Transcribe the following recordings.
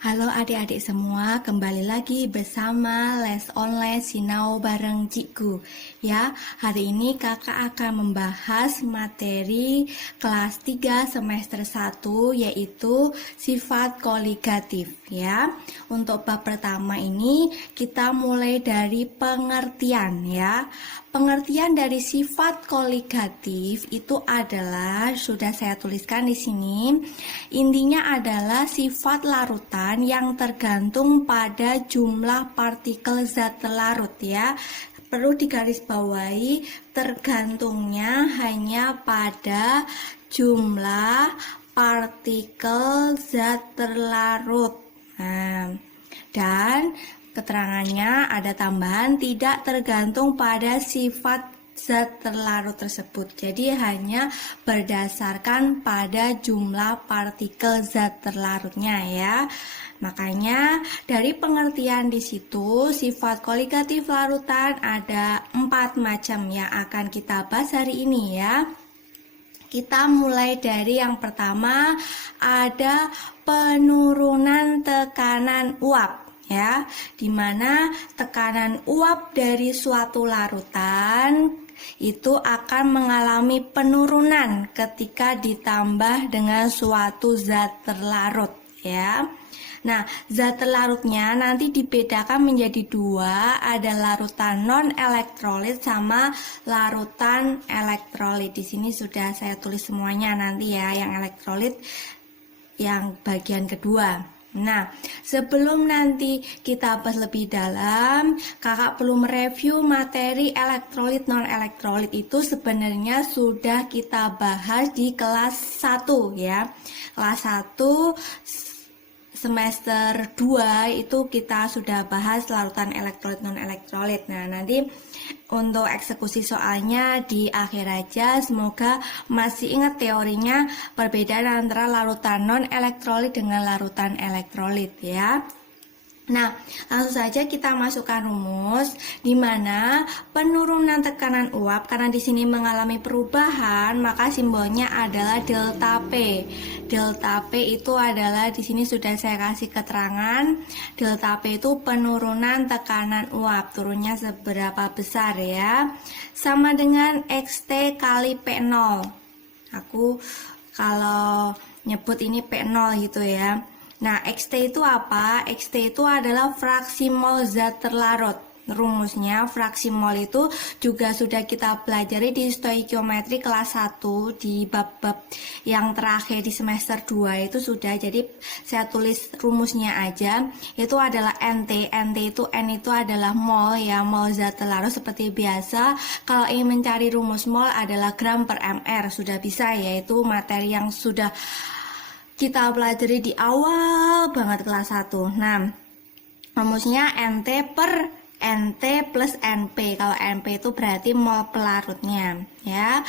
Halo adik-adik semua, kembali lagi bersama Les Online Sinau bareng Cikgu. Ya, hari ini kakak akan membahas materi kelas 3 semester 1 yaitu sifat koligatif ya. Untuk bab pertama ini kita mulai dari pengertian ya. Pengertian dari sifat koligatif itu adalah, sudah saya tuliskan di sini. Intinya adalah sifat larutan yang tergantung pada jumlah partikel zat larut ya. Perlu digarisbawahi, tergantungnya hanya pada jumlah partikel zat larut. Nah, dan keterangannya ada tambahan tidak tergantung pada sifat zat terlarut tersebut. Jadi hanya berdasarkan pada jumlah partikel zat terlarutnya ya. Makanya dari pengertian di situ sifat koligatif larutan ada 4 macam yang akan kita bahas hari ini ya. Kita mulai dari yang pertama, ada penurunan tekanan uap ya, dimana tekanan uap dari suatu larutan itu akan mengalami penurunan ketika ditambah dengan suatu zat terlarut ya. Nah, zat terlarutnya nanti dibedakan menjadi 2, ada larutan non elektrolit sama larutan elektrolit. Di sini sudah saya tulis semuanya nanti ya, yang elektrolit yang bagian kedua. Nah, sebelum nanti kita bahas lebih dalam, kakak perlu mereview materi elektrolit non elektrolit itu sebenarnya sudah kita bahas di kelas 1 ya. Kelas 1 semester 2 itu kita sudah bahas larutan elektrolit non elektrolit. Nah, nanti untuk eksekusi soalnya di akhir aja. Semoga masih ingat teorinya, perbedaan antara larutan non elektrolit dengan larutan elektrolit ya. Nah, langsung saja kita masukkan rumus di mana penurunan tekanan uap karena di sini mengalami perubahan, maka simbolnya adalah delta P. Delta P itu adalah di sini sudah saya kasih keterangan. Delta P itu penurunan tekanan uap, turunnya seberapa besar ya. Sama dengan XT kali P0. Aku kalau nyebut ini P0 gitu ya. Nah, XT itu apa? XT itu adalah fraksi mol zat terlarut. Rumusnya fraksi mol itu juga sudah kita pelajari di stoikiometri kelas 1 di bab-bab yang terakhir di semester 2 itu sudah. Jadi saya tulis rumusnya aja. Itu adalah NT. NT itu N itu adalah mol ya, mol zat terlarut seperti biasa. Kalau ingin mencari rumus mol adalah gram per mR. Sudah bisa, yaitu materi yang sudah kita pelajari di awal banget kelas 1. Nah, rumusnya NT per NT plus NP. Kalau NP itu berarti mol pelarutnya ya.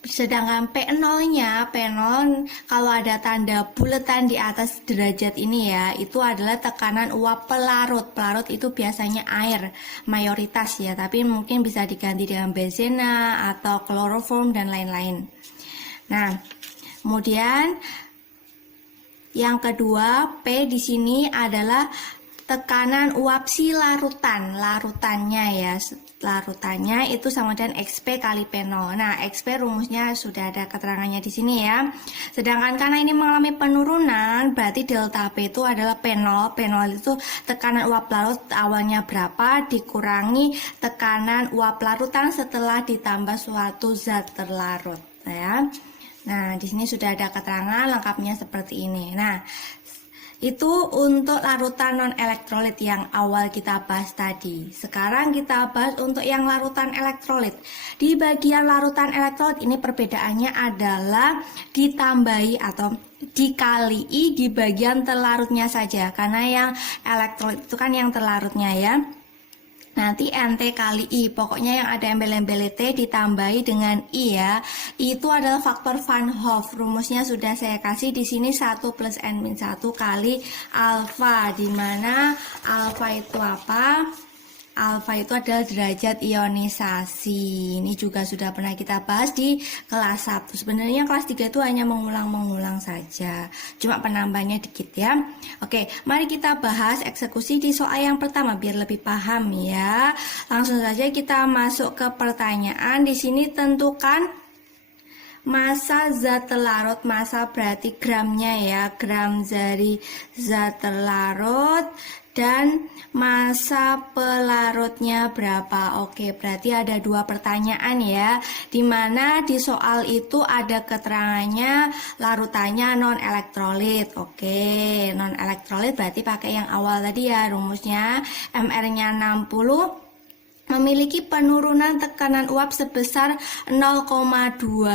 Sedangkan P0-nya, P0 kalau ada tanda buletan di atas derajat ini ya, itu adalah tekanan uap pelarut. Pelarut itu biasanya air, mayoritas ya, tapi mungkin bisa diganti dengan benzena atau kloroform dan lain-lain. Nah, kemudian yang kedua, P di sini adalah tekanan uap si larutan, larutannya ya. Larutannya itu sama dengan XP kali P0. Nah, XP rumusnya sudah ada keterangannya di sini ya. Sedangkan karena ini mengalami penurunan, berarti delta P itu adalah P0. P0 itu tekanan uap larut awalnya berapa dikurangi tekanan uap larutan setelah ditambah suatu zat terlarut ya. Nah, di sini sudah ada keterangan lengkapnya seperti ini. Nah, itu untuk larutan non elektrolit yang awal kita bahas tadi. Sekarang kita bahas untuk yang larutan elektrolit. Di bagian larutan elektrolit ini perbedaannya adalah ditambahi atau dikali di bagian terlarutnya saja. Karena yang elektrolit itu kan yang terlarutnya ya. Nanti NT kali I, pokoknya yang ada embel-embel T ditambahi dengan I ya. I itu adalah faktor Van Hoff. Rumusnya sudah saya kasih di sini 1 plus N-1 kali alfa, di mana alfa itu apa? alfa itu adalah derajat ionisasi. Ini juga sudah pernah kita bahas di kelas 1. Sebenarnya kelas 3 itu hanya mengulang-mengulang saja. Cuma penambahannya dikit ya. Oke, mari kita bahas eksekusi di soal yang pertama biar lebih paham ya. Langsung saja kita masuk ke pertanyaan. Di sini tentukan massa zat terlarut, massa berarti gramnya ya, gram dari zat terlarut, dan massa pelarutnya berapa. Oke, berarti ada 2 pertanyaan ya, dimana di soal itu ada keterangannya larutannya non elektrolit. Oke, non elektrolit berarti pakai yang awal tadi ya, rumusnya MR-nya 60, memiliki penurunan tekanan uap sebesar 0,2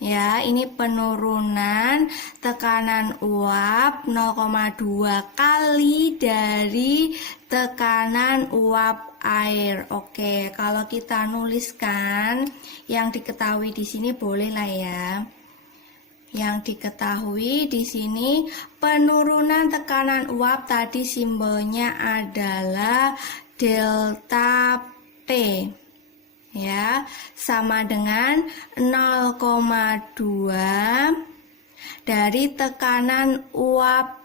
ya. Ini penurunan tekanan uap 0,2 kali dari tekanan uap air. Oke, kalau kita nuliskan yang diketahui di sini boleh lah ya. Yang diketahui di sini penurunan tekanan uap tadi simbolnya adalah delta P ya, sama dengan 0,2 dari tekanan uap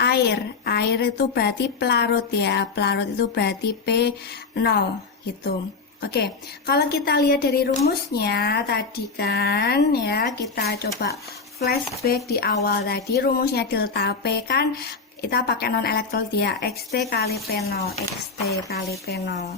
air. Air itu berarti pelarut ya, pelarut itu berarti P0 gitu. Oke, kalau kita lihat dari rumusnya tadi kan ya, kita coba flashback di awal tadi, rumusnya delta P kan kita pakai non elektrolit ya, XT kali P0, XT kali P0.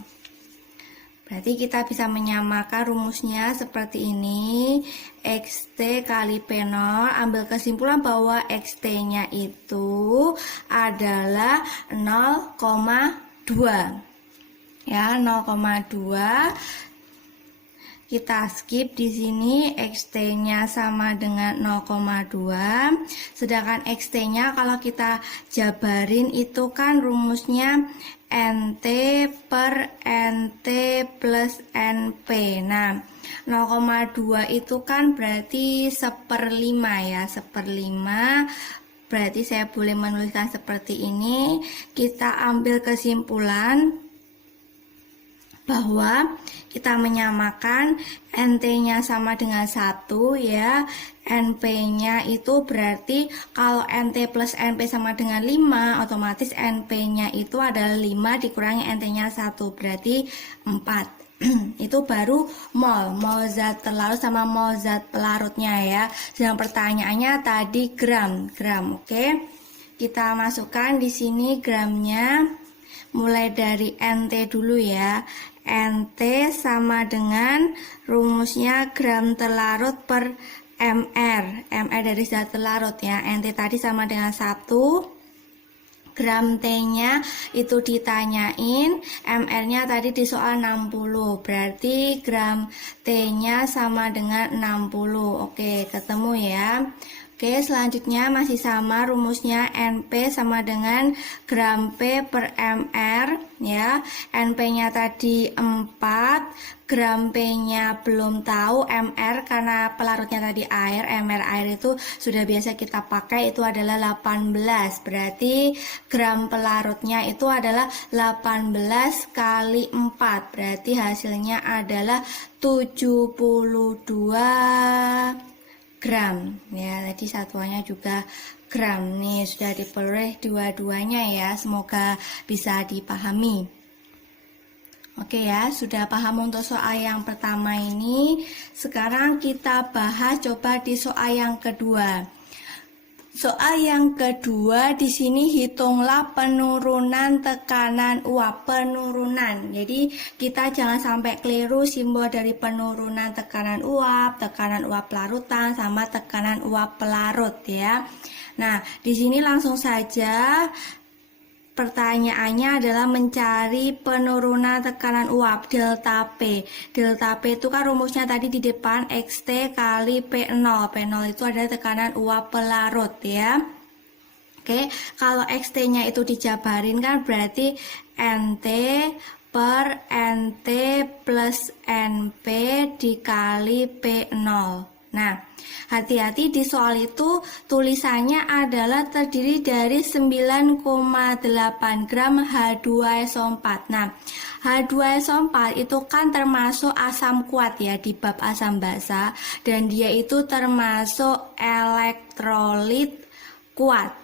Berarti kita bisa menyamakan rumusnya seperti ini, XT kali P0, ambil kesimpulan bahwa XT-nya itu adalah 0,2. Ya, 0,2. Kita skip di sini, XT-nya sama dengan 0,2. Sedangkan XT-nya kalau kita jabarin itu kan rumusnya NT per NT plus NP. Nah, 0,2 itu kan berarti 1/5 ya, 1/5. Berarti saya boleh menuliskan seperti ini. Kita ambil kesimpulan bahwa kita menyamakan NT-nya sama dengan 1 ya, NP-nya itu berarti kalau NT plus NP sama dengan 5, otomatis NP-nya itu adalah 5 dikurangi NT-nya 1, berarti 4. Itu baru mol zat terlarut sama mol zat pelarutnya ya. Sedang pertanyaannya tadi gram. Oke. Kita masukkan di sini gramnya mulai dari NT dulu ya. NT sama dengan rumusnya gram terlarut per MR. MR dari zat terlarut ya. NT tadi sama dengan 1. Gram T-nya itu ditanyain, MR-nya tadi di soal 60. Berarti gram T-nya sama dengan 60. Oke, ketemu ya. Oke, selanjutnya masih sama rumusnya NP sama dengan gram P per MR ya. NP-nya tadi 4, gram P-nya belum tahu, MR karena pelarutnya tadi air, MR air itu sudah biasa kita pakai, itu adalah 18. Berarti gram pelarutnya itu adalah 18 kali 4. Berarti hasilnya adalah 72 gram ya, tadi satuannya juga gram. Nih sudah diperoleh dua-duanya ya, semoga bisa dipahami. Oke ya, sudah paham untuk soal yang pertama ini. Sekarang kita bahas coba di soal yang kedua. Soal yang kedua di sini hitunglah penurunan tekanan uap, penurunan. Jadi kita jangan sampai keliru simbol dari penurunan tekanan uap larutan sama tekanan uap pelarut ya. Nah, di sini langsung saja pertanyaannya adalah mencari penurunan tekanan uap delta P. Delta P itu kan rumusnya tadi di depan XT kali P0. P0 itu adalah tekanan uap pelarut ya. Oke, kalau XT-nya itu dijabarin kan berarti NT per NT plus NP dikali P0. Nah, hati-hati di soal itu tulisannya adalah terdiri dari 9,8 gram H2SO4. Nah, H2SO4 itu kan termasuk asam kuat ya di bab asam basa, dan dia itu termasuk elektrolit kuat.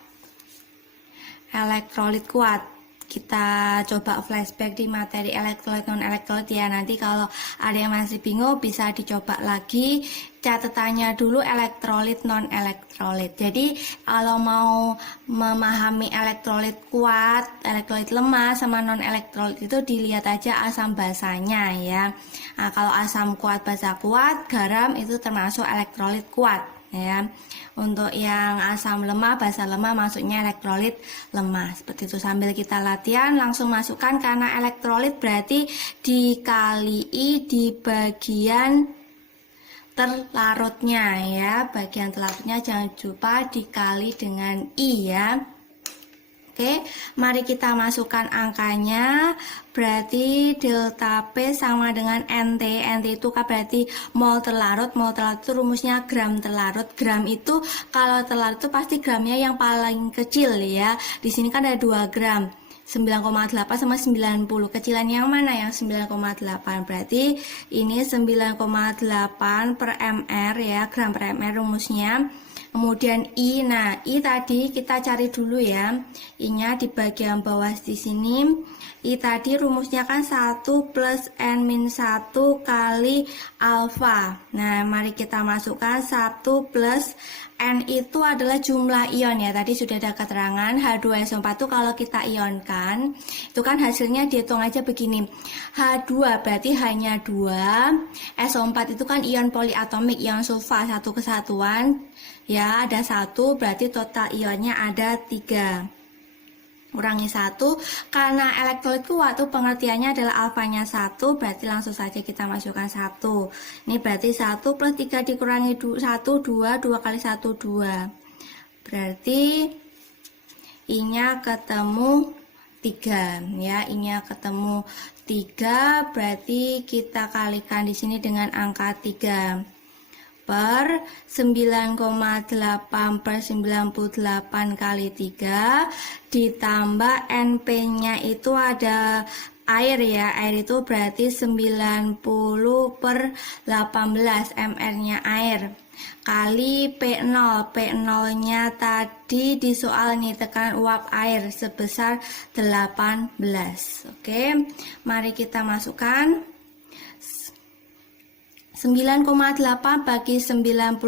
Elektrolit kuat. Kita coba flashback di materi elektrolit non elektrolit ya. Nanti kalau ada yang masih bingung bisa dicoba lagi catatannya dulu elektrolit non elektrolit. Jadi kalau mau memahami elektrolit kuat, elektrolit lemah sama non elektrolit itu dilihat aja asam basanya ya. Nah, kalau asam kuat basa kuat, garam itu termasuk elektrolit kuat ya. Untuk yang asam lemah, basa lemah maksudnya elektrolit lemah. Seperti itu, sambil kita latihan langsung masukkan, karena elektrolit berarti dikali di bagian terlarutnya ya. Bagian terlarutnya jangan lupa dikali dengan I ya. Oke, mari kita masukkan angkanya. Berarti delta P sama dengan NT. NT itu kan berarti mol terlarut. Mol terlarut itu rumusnya gram terlarut. Gram itu kalau terlarut itu pasti gramnya yang paling kecil ya. Di sini kan ada 2 gram. 9,8 sama 90. Kecilan yang mana? Yang 9,8. Berarti ini 9,8 per mr ya. Gram per mr rumusnya. Kemudian I, nah I tadi kita cari dulu ya, I-nya di bagian bawah di sini. I tadi rumusnya kan 1 plus N-1 kali alfa. Nah mari kita masukkan 1 plus N itu adalah jumlah ion ya. Tadi sudah ada keterangan H2SO4 itu kalau kita ionkan, itu kan hasilnya dihitung aja begini. H2 berarti hanya 2, SO4 itu kan ion poliatomik, ion sulfa satu kesatuan. Ya, ada 1, berarti total ionnya ada 3. Kurangi 1, karena elektrolit kuat tuh pengertiannya adalah alfanya 1, berarti langsung saja kita masukkan 1. Ini berarti 1 plus 3 dikurangi 1, 2, 2 kali 1, 2. Berarti I-nya ketemu 3 ya, I-nya ketemu 3, berarti kita kalikan di sini dengan angka 3. Per 9,8 per 98 kali 3 ditambah NP-nya itu ada air ya. Air itu berarti 90 per 18 mr-nya air kali P0. P0-nya tadi di soal ini tekanan uap air sebesar 18. Oke, mari kita masukkan. 9,8 bagi 98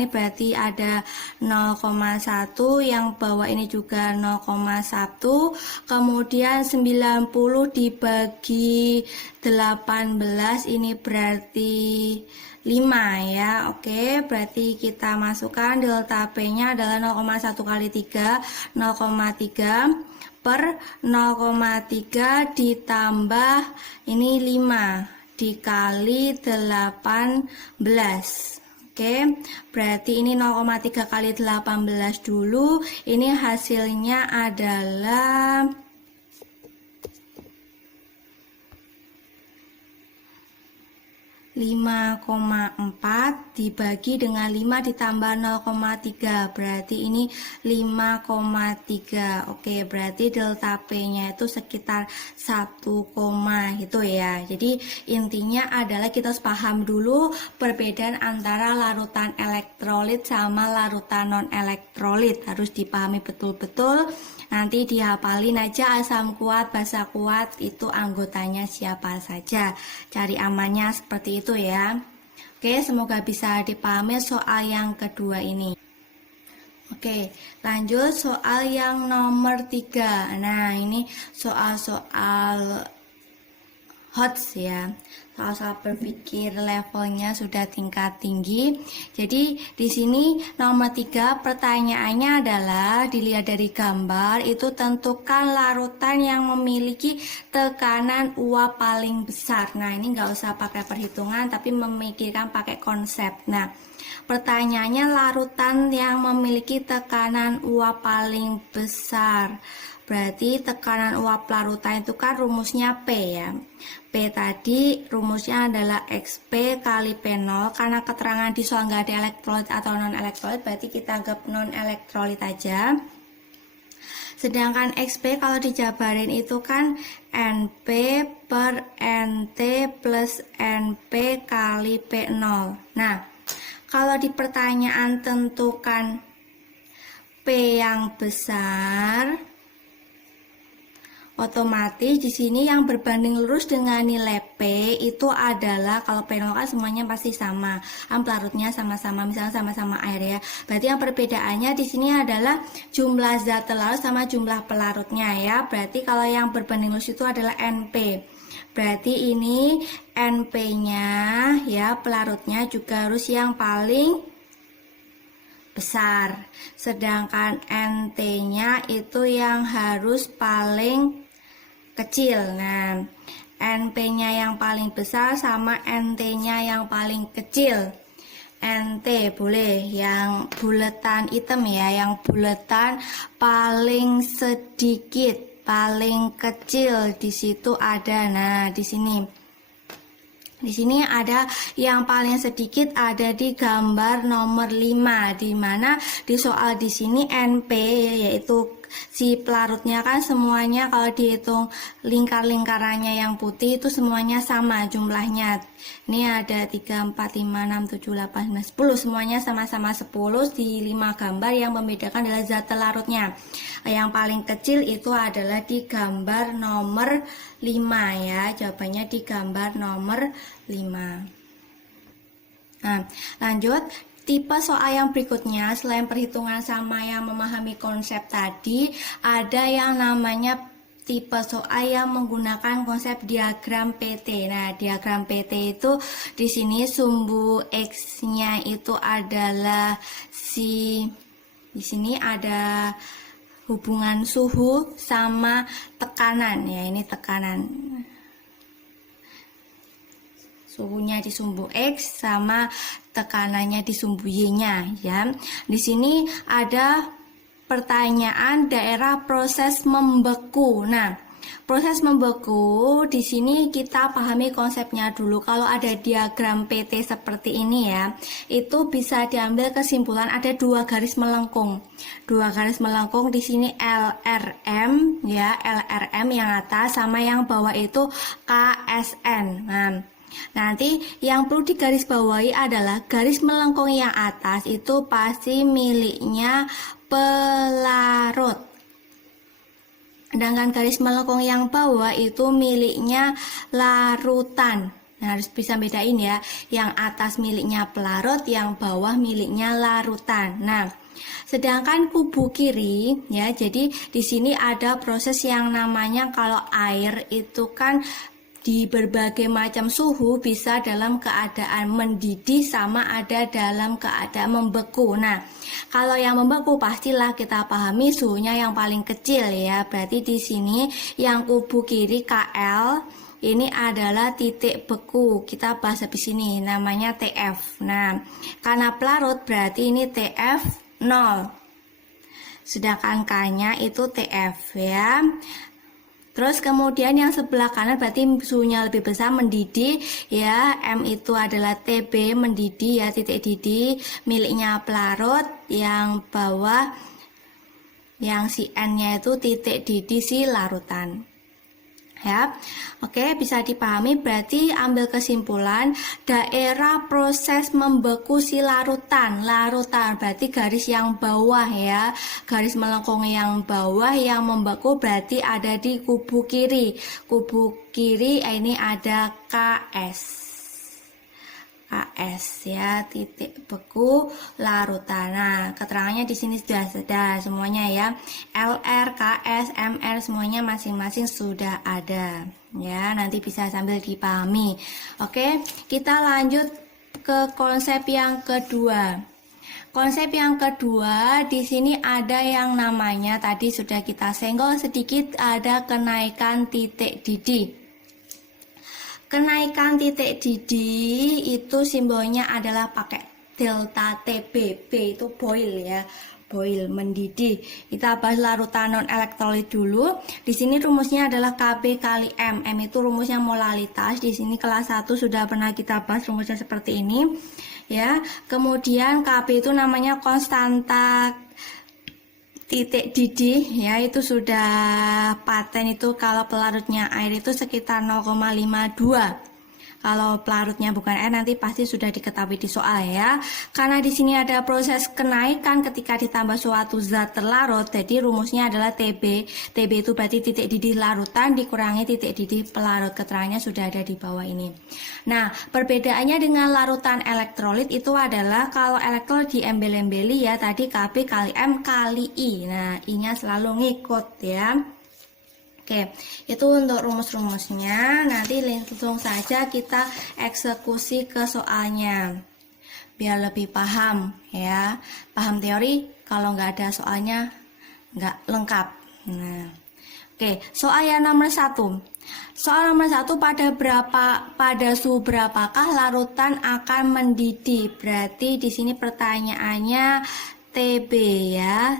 ini berarti ada 0,1, yang bawah ini juga 0,1, kemudian 90 dibagi 18 ini berarti 5 ya. Oke, berarti kita masukkan delta P-nya adalah 0,1 kali 3, 0,3 per 0,3 ditambah ini 5 dikali 18. Oke, berarti ini 0,3 kali 18 dulu. Ini hasilnya adalah 5,4 dibagi dengan 5 ditambah 0,3, berarti ini 5,3. Oke, berarti delta P-nya itu sekitar 1, gitu ya. Jadi intinya adalah kita harus paham dulu perbedaan antara larutan elektrolit sama larutan non elektrolit. Harus dipahami betul-betul. Nanti dihafalin aja asam kuat, basa kuat itu anggotanya siapa saja. Cari amannya seperti itu ya. Oke, semoga bisa dipahami soal yang kedua ini. Oke, lanjut soal yang nomor 3. Nah, ini soal-soal HOTS ya. Soal-soal berpikir levelnya sudah tingkat tinggi. Jadi di sini nomor 3 pertanyaannya adalah dilihat dari gambar itu tentukan larutan yang memiliki tekanan uap paling besar. Nah ini nggak usah pakai perhitungan tapi memikirkan pakai konsep. Nah Pertanyaannya larutan yang memiliki tekanan uap paling besar. Berarti tekanan uap larutan itu kan rumusnya P ya. P tadi rumusnya adalah XP kali P0. Karena keterangan di soal nggak ada elektrolit atau non elektrolit, berarti kita anggap non elektrolit aja. Sedangkan XP kalau dijabarin itu kan NP per NT plus NP kali P0. Nah, kalau di pertanyaan tentukan P yang besar, otomatis di sini yang berbanding lurus dengan nilai P itu adalah, kalau P0 kan semuanya pasti sama, pelarutnya sama-sama, misalnya sama-sama air ya. Berarti yang perbedaannya di sini adalah jumlah zat larut sama jumlah pelarutnya ya. Berarti kalau yang berbanding lurus itu adalah NP. Berarti ini NP-nya ya, pelarutnya juga harus yang paling besar. Sedangkan NT-nya itu yang harus paling kecil. Nah, NP-nya yang paling besar sama NT-nya yang paling kecil. NT boleh yang buletan hitam ya, yang buletan paling sedikit, paling kecil di situ ada. Nah, di sini ada yang paling sedikit, ada di gambar nomor 5, di mana di soal di sini NP yaitu si pelarutnya kan semuanya kalau dihitung lingkar-lingkarannya yang putih itu semuanya sama jumlahnya. Ini ada 3, 4, 5, 6, 7, 8, 9, 10, semuanya sama-sama 10 di 5 gambar. Yang membedakan adalah zat larutnya. Yang paling kecil itu adalah di gambar nomor 5 ya. Jawabannya di gambar nomor 5. Nah, lanjut. Tipe soal yang berikutnya, selain perhitungan sama yang memahami konsep tadi, ada yang namanya tipe soal yang menggunakan konsep diagram PT. Nah, diagram PT itu di sini sumbu X-nya itu adalah di sini ada hubungan suhu sama tekanan ya, ini tekanan. Suhunya di sumbu X sama tekanannya di sumbu Y-nya ya. Di sini ada pertanyaan daerah proses membeku. Nah, proses membeku di sini kita pahami konsepnya dulu. Kalau ada diagram PT seperti ini ya, itu bisa diambil kesimpulan ada 2 garis melengkung. 2 garis melengkung di sini LRM ya, LRM yang atas sama yang bawah itu KSN. Nah, nanti yang perlu digarisbawahi adalah garis melengkung yang atas itu pasti miliknya pelarut. Sedangkan garis melengkung yang bawah itu miliknya larutan. Nah, harus bisa bedain ya. Yang atas miliknya pelarut, yang bawah miliknya larutan. Nah, sedangkan kubu kiri ya, jadi di sini ada proses yang namanya kalau air itu kan di berbagai macam suhu bisa dalam keadaan mendidih sama ada dalam keadaan membeku. Nah, kalau yang membeku pastilah kita pahami suhunya yang paling kecil ya. Berarti di sini yang kubu kiri KL ini adalah titik beku. Kita bahas habis ini namanya TF. Nah, karena pelarut berarti ini TF 0. Sedangkan K-nya itu TF ya. Terus kemudian yang sebelah kanan berarti suhunya lebih besar mendidih ya. M itu adalah TB mendidih ya, titik didih miliknya pelarut. Yang bawah yang si N-nya itu titik didih si larutan. Ya, oke, bisa dipahami. Berarti ambil kesimpulan daerah proses membeku si larutan berarti garis yang bawah ya, garis melengkung yang bawah yang membeku berarti ada di kubu kiri. Kubu kiri ini ada KS ya, titik beku larutan. Nah, keterangannya di sini sudah ada semuanya ya. LR, KS, MR semuanya masing-masing sudah ada ya. Nanti bisa sambil dipahami. Oke, kita lanjut ke konsep yang kedua. Konsep yang kedua di sini ada yang namanya tadi sudah kita senggol sedikit, ada kenaikan titik didih. Kenaikan titik didih itu simbolnya adalah pakai D delta TB. B itu boil ya. Boil, mendidih. Kita bahas larutan non elektrolit dulu. Di sini rumusnya adalah Kb kali M. M itu rumusnya molalitas. Di sini kelas 1 sudah pernah kita bahas rumusnya seperti ini. Ya. Kemudian Kb itu namanya konstanta titik didih, ya, itu sudah paten itu kalau pelarutnya air itu sekitar 0,52. Kalau pelarutnya bukan air nanti pasti sudah diketahui di soal ya. Karena di sini ada proses kenaikan ketika ditambah suatu zat terlarut, jadi rumusnya adalah TB. TB itu berarti titik didih larutan dikurangi titik didih pelarut. Keterangannya sudah ada di bawah ini. Nah, perbedaannya dengan larutan elektrolit itu adalah kalau elektrolit diembel-embeli ya tadi Kb kali M kali I. Nah, I-nya selalu ngikut ya. Oke, itu untuk rumus-rumusnya. Nanti langsung saja kita eksekusi ke soalnya biar lebih paham ya. Paham teori, kalau nggak ada soalnya nggak lengkap. Nah, oke, soal yang nomor 1. Soal nomor 1, pada suhu berapakah larutan akan mendidih? Berarti di sini pertanyaannya TB ya.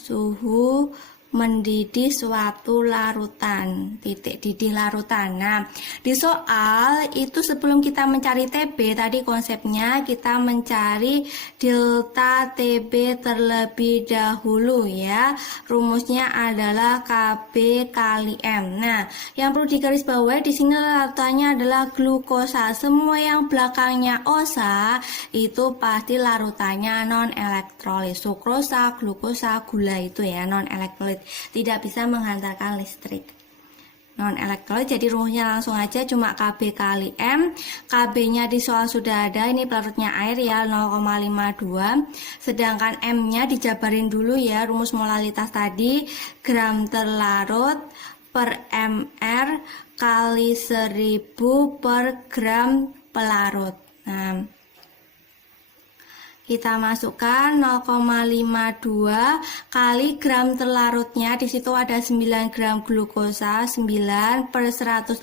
Suhu mendidih suatu larutan, titik didih larutan. Nah, di soal itu sebelum kita mencari TB, tadi konsepnya kita mencari delta TB terlebih dahulu ya. Rumusnya adalah Kb kali M. Nah, yang perlu digarisbawahi di sini larutannya adalah glukosa. Semua yang belakangnya osa itu pasti larutannya non elektrolit. Sukrosa, glukosa, gula itu ya non elektrolit. Tidak bisa menghantarkan listrik. Non elektrolit, jadi rumusnya langsung aja cuma Kb kali M. Kb nya di soal sudah ada, ini pelarutnya air ya 0,52. Sedangkan M nya dijabarin dulu ya, rumus molalitas tadi, gram terlarut per mr kali 1000 per gram pelarut. Nah, kita masukkan 0,52 kali gram terlarutnya, di situ ada 9 gram glukosa, 9 per 180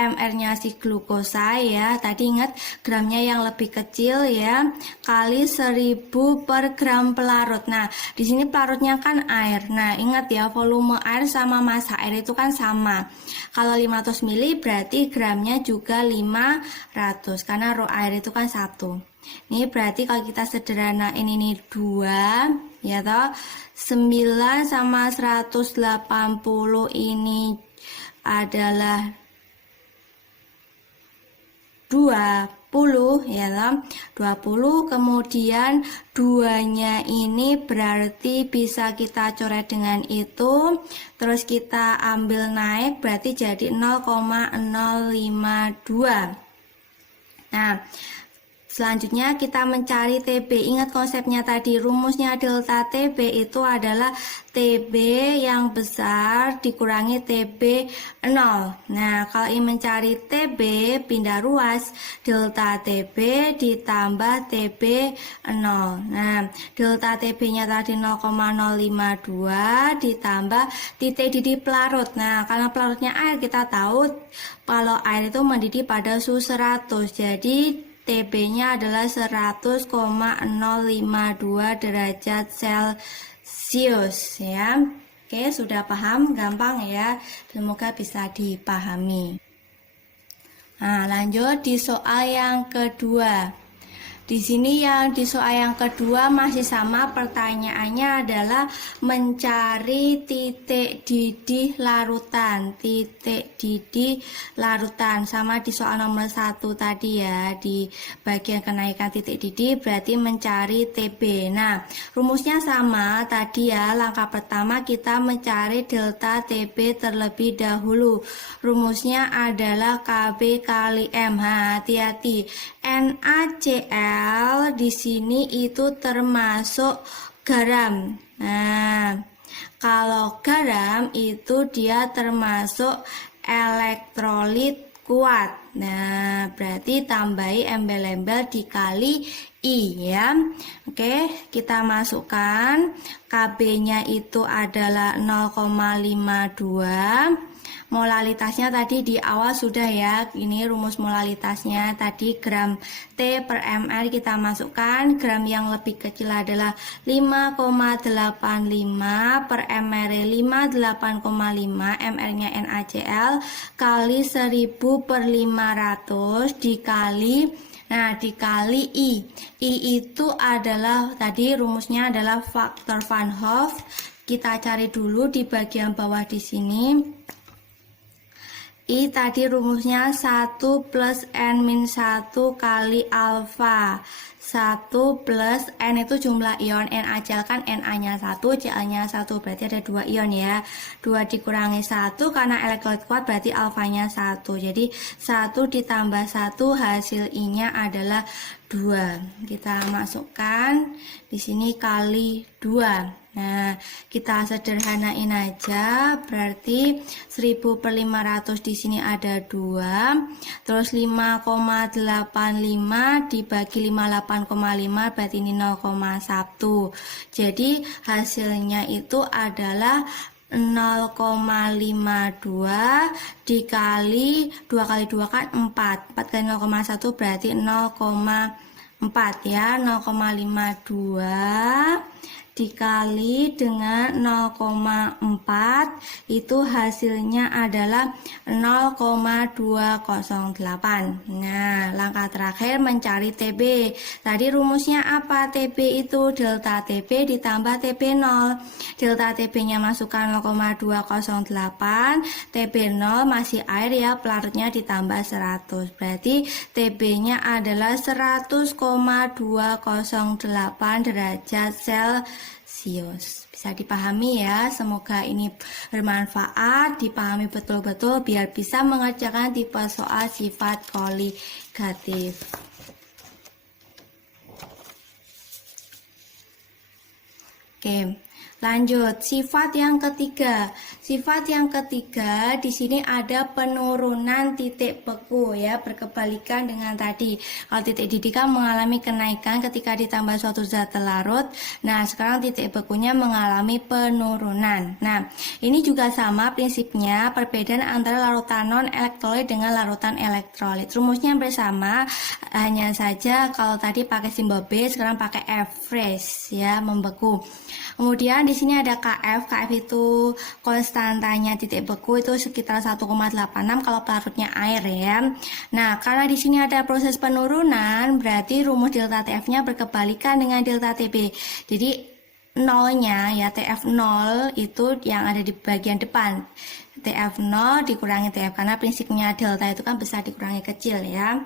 mr-nya si glukosa ya. Tadi ingat gramnya yang lebih kecil ya, kali 1000 per gram pelarut. Nah, di sini pelarutnya kan air. Nah, ingat ya, volume air sama massa air itu kan sama. Kalau 500 ml berarti gramnya juga 500 karena rho air itu kan 1. Ini berarti kalau kita sederhanain ini 2 ya toh, 9 sama 180 ini adalah 20 ya toh. 20 kemudian 2-nya ini berarti bisa kita coret dengan itu, terus kita ambil naik berarti jadi 0,052. Nah, selanjutnya kita mencari TB. Ingat konsepnya tadi, rumusnya delta TB itu adalah TB yang besar dikurangi TB 0. Nah, kalau ingin mencari TB, pindah ruas, delta TB ditambah TB 0. Nah, delta TB-nya tadi 0,052 ditambah titik didih pelarut. Nah, karena pelarutnya air, kita tahu kalau air itu mendidih pada suhu 100. Jadi TB-nya adalah 100,052 derajat Celcius ya. Oke, sudah paham? Gampang ya. Semoga bisa dipahami. Nah, lanjut di soal yang kedua. Di sini yang di soal yang kedua masih sama, pertanyaannya adalah mencari titik didih larutan. Titik didih larutan sama di soal nomor 1 tadi ya, di bagian kenaikan titik didih berarti mencari TB. Nah, rumusnya sama tadi ya. Langkah pertama kita mencari delta TB terlebih dahulu. Rumusnya adalah Kb kali M. Hati-hati. NaCl di sini itu termasuk garam. Nah, kalau garam itu dia termasuk elektrolit kuat. Nah, berarti tambahi embel-embel dikali I ya. Oke, kita masukkan Kb-nya itu adalah 0,52. molalitasnya tadi di awal sudah ya. Ini rumus molalitasnya tadi gram T per ml kita masukkan. Gram yang lebih kecil adalah 5,85 per ml 58,5 ml nya NaCl kali 1000 per 500 dikali, nah dikali I. I itu adalah tadi rumusnya adalah faktor Van Hoff. Kita cari dulu di bagian bawah di sini. I tadi rumusnya 1 plus N-1 kali alfa. 1 plus N itu jumlah ion, NaCl kan Na-nya 1, Cl-nya 1, berarti ada 2 ion ya. 2 dikurangi 1 karena elektrolit kuat berarti alfanya 1. Jadi 1 ditambah 1 hasil I-nya adalah 2. Kita masukkan di sini kali 2. Nah, kita sederhanain aja, berarti 1000 per 500 di sini ada 2, terus 5,85 dibagi 58,5 berarti ini 0,1. Jadi hasilnya itu adalah 0,52 dikali 2 kali 2 kan 4. 4 kali 0,1 berarti 0,4 ya. 0,52 dikali dengan 0,4 itu hasilnya adalah 0,208. Nah, langkah terakhir mencari TB. Tadi rumusnya apa? TB itu delta TB ditambah TB0. Delta TB-nya masukkan 0,208, TB0 masih air ya, pelarutnya ditambah 100. Berarti TB-nya adalah 100,208 derajat Celcius. Bisa dipahami ya, semoga ini bermanfaat, dipahami betul-betul biar bisa mengerjakan tipe soal sifat koligatif. Oke, lanjut sifat yang ketiga. Sifat yang ketiga di sini ada penurunan titik beku ya, berkebalikan dengan tadi. Kalau titik didih kan mengalami kenaikan ketika ditambah suatu zat larut. Nah, sekarang titik bekunya mengalami penurunan. Nah, ini juga sama prinsipnya, perbedaan antara larutan non elektrolit dengan larutan elektrolit. Rumusnya bersama, hanya saja kalau tadi pakai simbol B, sekarang pakai F, freeze ya, membeku. Kemudian di sini ada KF. KF itu konstantanya titik beku itu sekitar 1,86 kalau pelarutnya air ya. Nah, karena di sini ada proses penurunan, berarti rumus delta TF-nya berkebalikan dengan delta TB. Jadi nolnya ya, TF0 itu yang ada di bagian depan. TF0 dikurangi TF, karena prinsipnya delta itu kan besar dikurangi kecil ya.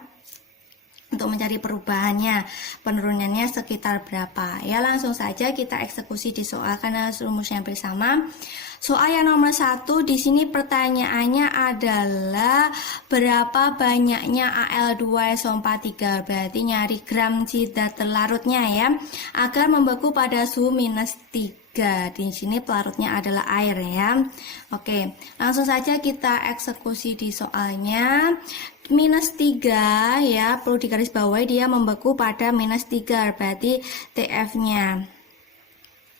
Untuk mencari perubahannya, penurunannya sekitar berapa ya, langsung saja kita eksekusi di soal karena rumusnya bersama. Soal yang nomor 1 di sini pertanyaannya adalah berapa banyaknya Al2SO43, berarti nyari gram zat larutnya ya agar membeku pada suhu -3. Di sini pelarutnya adalah air ya. Oke, langsung saja kita eksekusi di soalnya. -3 ya, perlu digarisbawahi dia membeku pada -3, berarti TF-nya,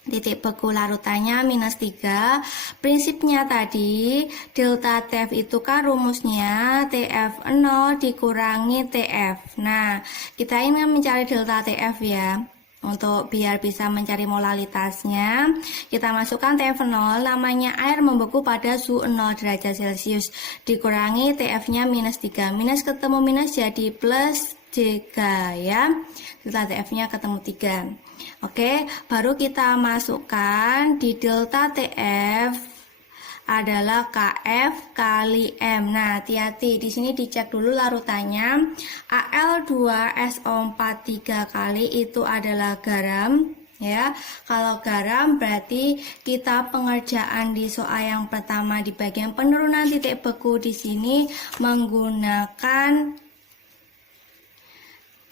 titik beku larutannya -3. Prinsipnya tadi delta TF itu kan rumusnya TF0 dikurangi TF. Nah, kita ingin mencari delta TF ya. Untuk biar bisa mencari molalitasnya, kita masukkan TF0, namanya air membeku pada suhu 0 derajat Celcius, dikurangi TF-nya -3. Minus ketemu minus jadi plus 3 ya. Delta TF-nya ketemu 3. Oke, baru kita masukkan di delta TF adalah KF kali M. Nah, hati-hati di sini dicek dulu larutannya. Al2SO43 kali itu adalah garam ya. Kalau garam berarti kita pengerjaan di soal yang pertama di bagian penurunan titik beku di sini menggunakan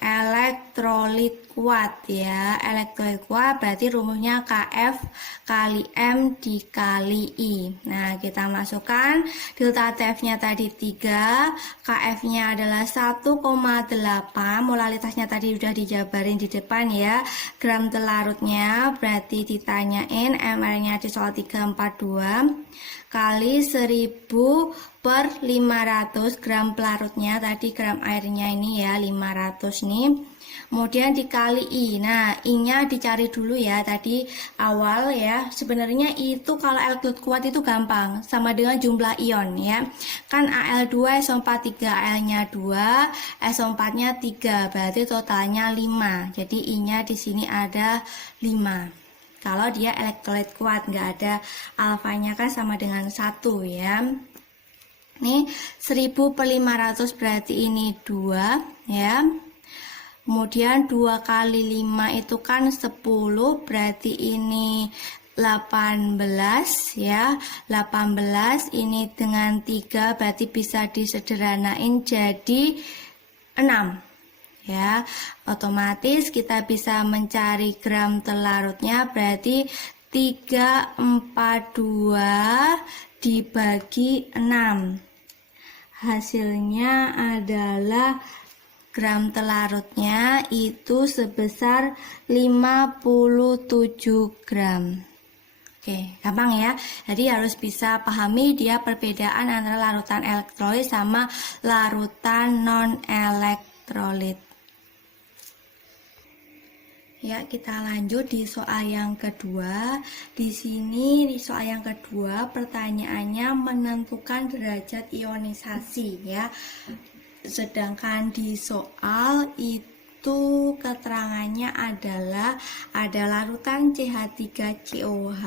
elektrolit kuat ya. Elektrolit kuat berarti rumusnya Kf kali M dikali I. Nah, kita masukkan delta TF-nya tadi 3, Kf-nya adalah 1,8, molalitasnya tadi udah dijabarin di depan ya. Gram terlarutnya berarti ditanyain ml-nya di soal 342 kali 1000 per 500 gram pelarutnya, tadi gram airnya ini ya 500 nih, kemudian dikali I. Nah, I-nya dicari dulu ya, tadi awal ya. Sebenarnya itu kalau elektrolit kuat itu gampang, sama dengan jumlah ion ya. Kan Al2 SO4 3, Al-nya 2, SO4-nya 3, berarti totalnya 5. Jadi I-nya di sini ada 5. Kalau dia elektrolit kuat, nggak ada alfanya kan sama dengan 1 ya. Nih 1000 per 500 berarti ini 2 ya. Kemudian 2 kali 5 itu kan 10, berarti ini 18 ya. 18 ini dengan 3 berarti bisa disederhanain jadi 6. Ya, otomatis kita bisa mencari gram terlarutnya, berarti 342 dibagi 6. Hasilnya adalah gram terlarutnya itu sebesar 57 gram. Oke, gampang ya. Jadi harus bisa pahami dia perbedaan antara larutan elektrolit sama larutan non-elektrolit. Ya, kita lanjut di soal yang kedua. Di sini di soal yang kedua pertanyaannya menentukan derajat ionisasi ya. Sedangkan di soal itu keterangannya adalah ada larutan CH3COH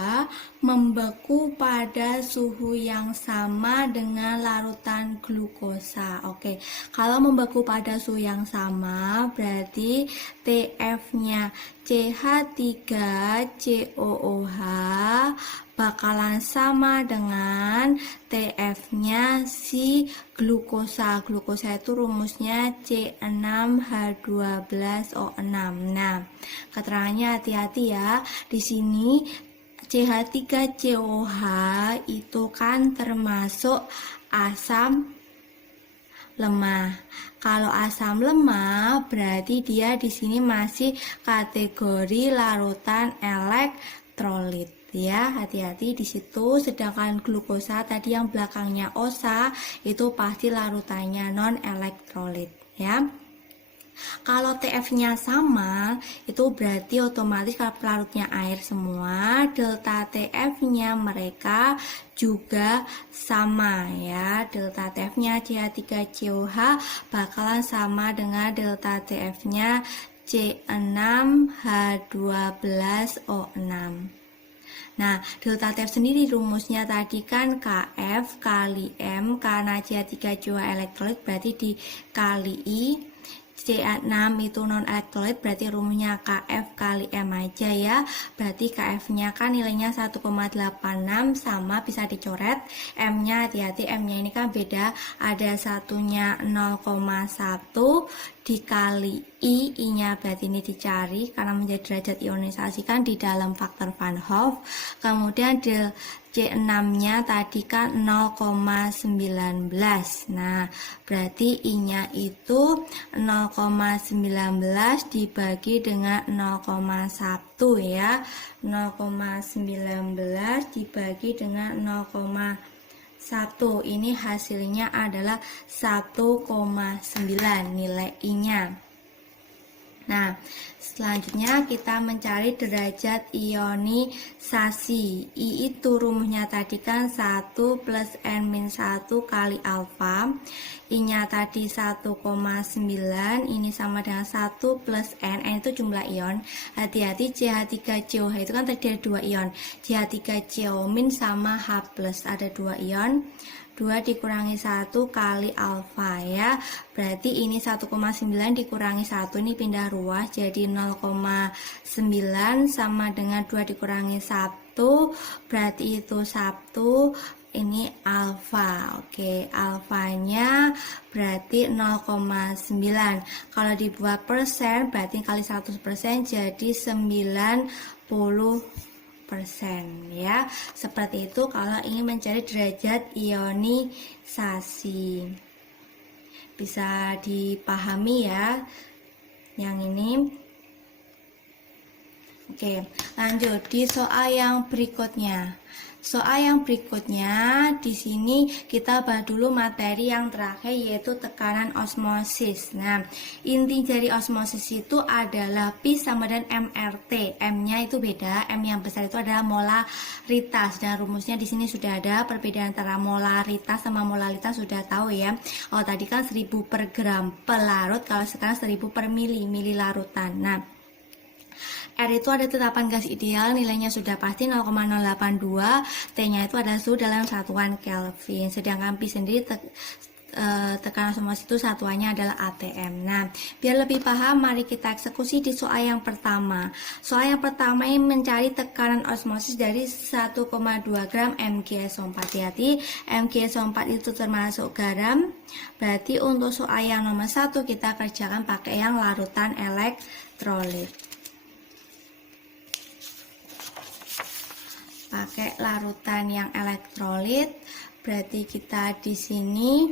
membeku pada suhu yang sama dengan larutan glukosa. Oke, kalau membeku pada suhu yang sama berarti TF-nya CH3COOH bakalan sama dengan TF-nya si glukosa. Glukosa itu rumusnya C6H12O6. Nah, keterangannya hati-hati ya. Di sini CH3COH itu kan termasuk asam lemah. Kalau asam lemah berarti dia di sini masih kategori larutan elektrolit ya. Hati-hati di situ. Sedangkan glukosa tadi yang belakangnya osa itu pasti larutannya non elektrolit ya. Kalau TF-nya sama, itu berarti otomatis kalau pelarutnya air semua, delta TF-nya mereka juga sama ya. Delta TF-nya CH3COH bakalan sama dengan delta TF-nya C6H12O6. Nah, delta TF sendiri rumusnya tadi kan Kf kali M, karena CH3COH elektrolit berarti dikali I. CH6 itu non elektrolit berarti rumusnya Kf kali M aja ya. Berarti Kf-nya kan nilainya 1,86 sama bisa dicoret. M-nya hati-hati, M-nya ini kan beda, ada satunya 0,1 dikali I, I-nya berarti ini dicari karena menjadi derajat ionisasi kan di dalam faktor Van Hoff. Kemudian del C6-nya tadi kan 0,19. Nah, berarti I-nya itu 0,19 dibagi dengan 0,1 ya. 0,19 dibagi dengan 0,1. Ini hasilnya adalah 1,9 nilai I-nya. Nah, selanjutnya kita mencari derajat ionisasi. I itu rumusnya tadi kan 1 plus N-1 kali alfa. I-nya tadi 1,9, ini sama dengan 1 plus N itu jumlah ion. Hati-hati CH3COH itu kan tadi ada 2 ion. CH3CO- sama H+, ada 2 ion. 2 dikurangi 1 kali alfa ya. Berarti ini 1,9 dikurangi 1, ini pindah ruas jadi 0,9 sama dengan 2 dikurangi 1, berarti itu 1. ini alfa. Oke, alfanya berarti 0,9. Kalau dibuat persen berarti kali 100% jadi 90% ya. Seperti itu kalau ingin mencari derajat ionisasi. Bisa dipahami ya yang ini. Oke, lanjut di soal yang berikutnya. Soal yang berikutnya di sini kita bahas dulu materi yang terakhir yaitu tekanan osmosis. Nah, inti dari osmosis itu adalah P sama dengan MRT. M-nya itu beda, M yang besar itu adalah molaritas dan rumusnya di sini sudah ada. Perbedaan antara molaritas sama molalitas sudah tahu ya. Oh, tadi kan 1000 per gram pelarut, kalau sekarang 1000 per mili larutan. Nah, R itu ada tetapan gas ideal, nilainya sudah pasti 0,082, T-nya itu adalah suhu dalam satuan Kelvin. Sedangkan P sendiri tekanan osmosis itu satuannya adalah atm. Nah, biar lebih paham, mari kita eksekusi di soal yang pertama. Soal yang pertama ini mencari tekanan osmosis dari 1,2 gram MgSO4. Hati-hati, MgSO4 itu termasuk garam. Berarti untuk soal yang nomor 1 kita kerjakan pakai yang larutan elektrolit. Pakai larutan yang elektrolit, berarti kita di sini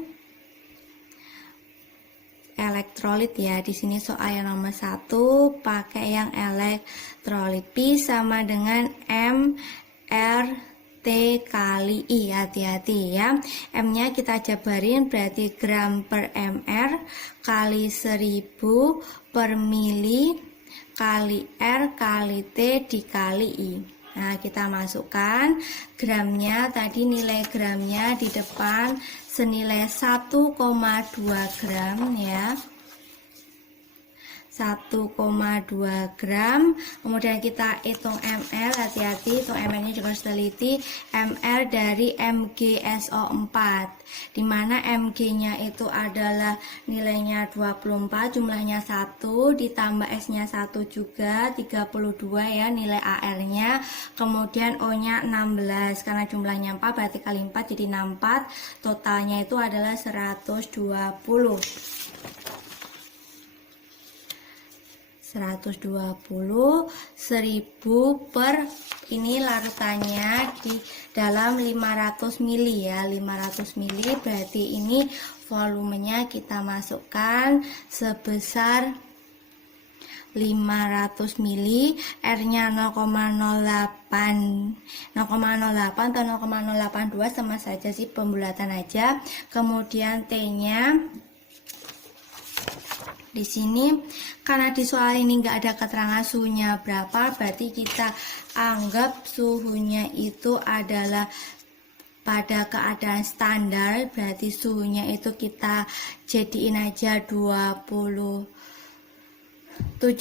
elektrolit ya. Di sini soal yang nomor 1 pakai yang elektrolit. P sama dengan MRT kali I. Hati-hati ya. M-nya kita jabarin berarti gram per mr kali 1000 per mili kali R kali T dikali I. Nah, kita masukkan gramnya, tadi nilai gramnya di depan senilai 1,2 gram ya. 1,2 gram. Kemudian kita hitung ml, hati-hati hitung ml-nya juga harus teliti. Ml dari MgSO4, dimana Mg-nya itu adalah nilainya 24, jumlahnya 1, ditambah S-nya 1 juga, 32 ya nilai AR-nya. Kemudian O-nya 16, karena jumlahnya 4 berarti kali 4 jadi 64, totalnya itu adalah 120. 1000 per ini larutannya di dalam 500 mili ya, 500 mili berarti ini volumenya kita masukkan sebesar 500 mili, R-nya 0,08 atau 0,082 sama saja sih, pembulatan aja. Kemudian T-nya di sini, karena di soal ini nggak ada keterangan suhunya berapa, berarti kita anggap suhunya itu adalah pada keadaan standar, berarti suhunya itu kita jadiin aja 27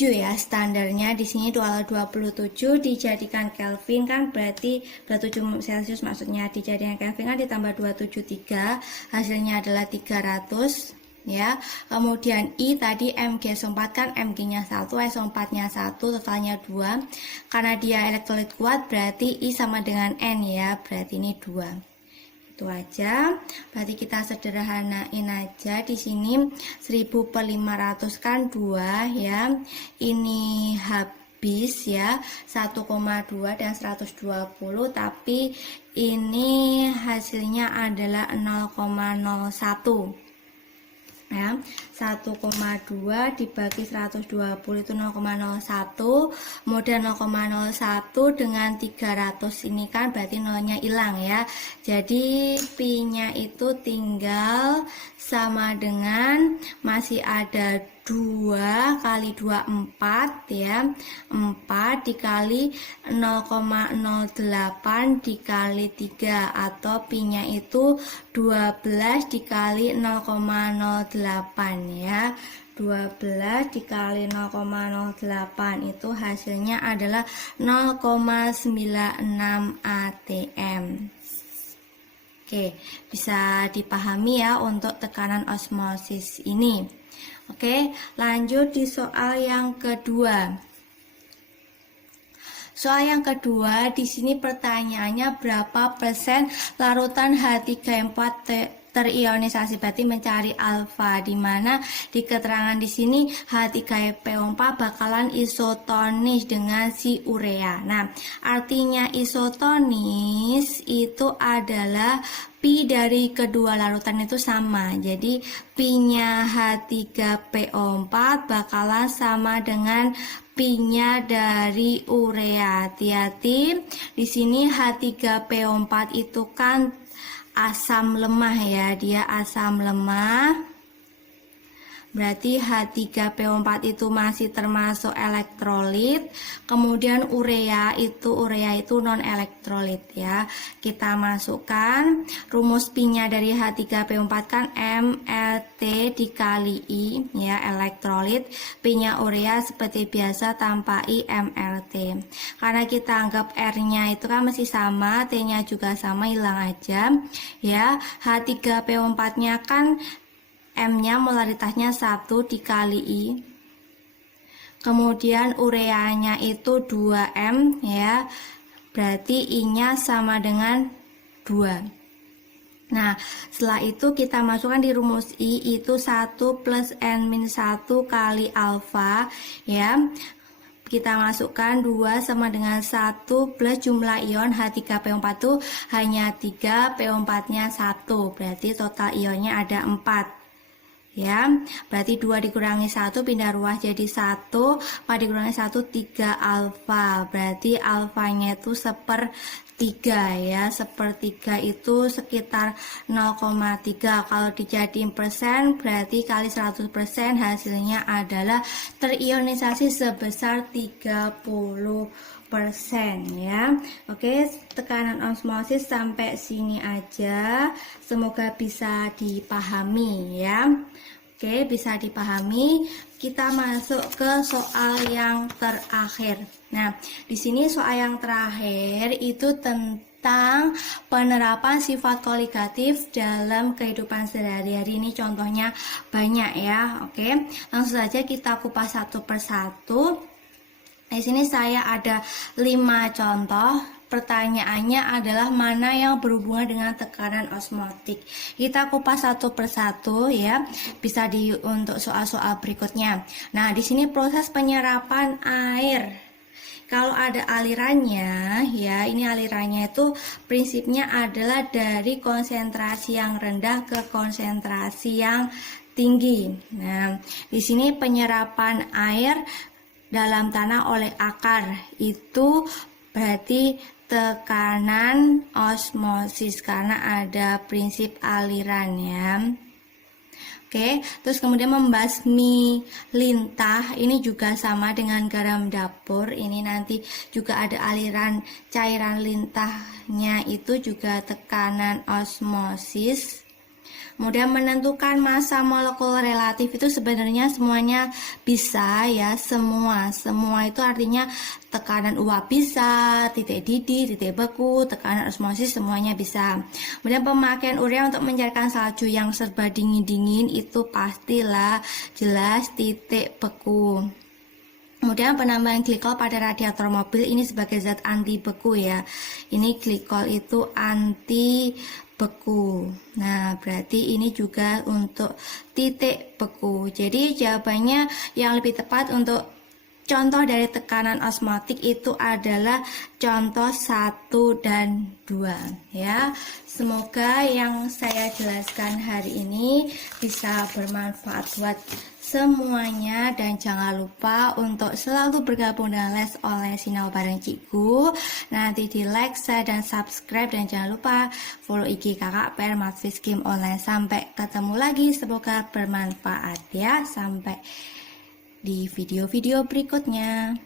ya standarnya. Di sini 27 dijadikan Kelvin kan berarti 27 Celcius, maksudnya dijadikan Kelvin kan ditambah 273, hasilnya adalah 300 ya. Kemudian I tadi MgSO4 kan Mg-nya 1, SO4-nya 1, totalnya 2. Karena dia elektrolit kuat berarti I sama dengan N ya, berarti ini 2. Itu aja. Berarti kita sederhanain aja di sini 1000 per 500 kan 2 ya. Ini habis ya 1,2 dan 120, tapi ini hasilnya adalah 0,01 ya. 1,2 dibagi 120 itu 0,01, kemudian 0,01 dengan 300 ini kan berarti nolnya hilang ya, jadi Pi nya itu tinggal sama dengan masih ada 2 kali 2 4 ya, 4 dikali 0,08 dikali 3 atau Pi nya itu 12 dikali 0,08 ya, 12 dikali 0,08 itu hasilnya adalah 0,96 atm. Oke, bisa dipahami ya untuk tekanan osmosis ini. Oke, lanjut di soal yang kedua. Soal yang kedua, di sini pertanyaannya berapa persen larutan H3O4 terionisasi, berarti mencari alfa, di mana di keterangan di sini H3PO4 bakalan isotonis dengan si urea. Nah, artinya isotonis itu adalah pi dari kedua larutan itu sama. Jadi pi-nya H3PO4 bakalan sama dengan pi-nya dari urea. Hati-hati, di sini H3PO4 itu kan asam lemah ya, dia asam lemah. Berarti H3PO4 itu masih termasuk elektrolit. Kemudian urea itu non elektrolit ya. Kita masukkan rumus pi-nya dari H3PO4 kan MLT dikali I ya, elektrolit. Pi-nya urea seperti biasa tanpa I MLT. Karena kita anggap R-nya itu kan masih sama, T-nya juga sama, hilang aja ya. H3PO4-nya kan M-nya molaritasnya 1 dikali I. Kemudian ureanya itu 2M ya. Berarti I-nya sama dengan 2. Nah, setelah itu kita masukkan di rumus I itu 1 plus N-1 kali alfa ya. Kita masukkan 2 sama dengan 1 plus jumlah ion H3PO4 itu hanya 3, PO4-nya 1. Berarti total ionnya ada 4. Ya, berarti 2 dikurangi 1 pindah ruas jadi 1, 4 dikurangi 1 3 alfa. Berarti alfanya itu 1/3 ya. 1/3 itu sekitar 0,3. Kalau dijadiin persen berarti kali 100% hasilnya adalah terionisasi sebesar 30% ya. Oke, tekanan osmosis sampai sini aja. Semoga bisa dipahami ya. Oke, bisa dipahami. Kita masuk ke soal yang terakhir. Nah, di sini soal yang terakhir itu tentang penerapan sifat koligatif dalam kehidupan sehari-hari. Ini contohnya banyak ya. Oke, langsung saja kita kupas satu persatu. Di sini saya ada 5 contoh. Pertanyaannya adalah mana yang berhubungan dengan tekanan osmotik. Kita kupas satu persatu ya. Bisa untuk soal-soal berikutnya. Nah, di sini proses penyerapan air. Kalau ada alirannya ya, ini alirannya itu prinsipnya adalah dari konsentrasi yang rendah ke konsentrasi yang tinggi. Nah, di sini penyerapan air dalam tanah oleh akar itu berarti tekanan osmosis karena ada prinsip aliran ya. Oke, terus kemudian membasmi lintah ini juga sama dengan garam dapur. Ini nanti juga ada aliran cairan lintahnya itu juga tekanan osmosis. Kemudian menentukan massa molekul relatif itu sebenarnya semuanya bisa ya, semua itu artinya tekanan uap bisa, titik didih, titik beku, tekanan osmosis semuanya bisa. Kemudian pemakaian urea untuk mencairkan salju yang serba dingin-dingin itu pastilah jelas titik beku. Kemudian penambahan glikol pada radiator mobil ini sebagai zat anti beku ya. Ini glikol itu anti beku. Nah, berarti ini juga untuk titik beku. Jadi jawabannya yang lebih tepat untuk contoh dari tekanan osmotik itu adalah contoh 1 dan 2 ya. Semoga yang saya jelaskan hari ini bisa bermanfaat buat semuanya, dan jangan lupa untuk selalu bergabung dengan Les oleh Sinau bareng Cikgu. Nanti di like, share, dan subscribe, dan jangan lupa follow IG kakak Per Matfis Game Online. Sampai ketemu lagi, semoga bermanfaat ya. Sampai di video-video berikutnya.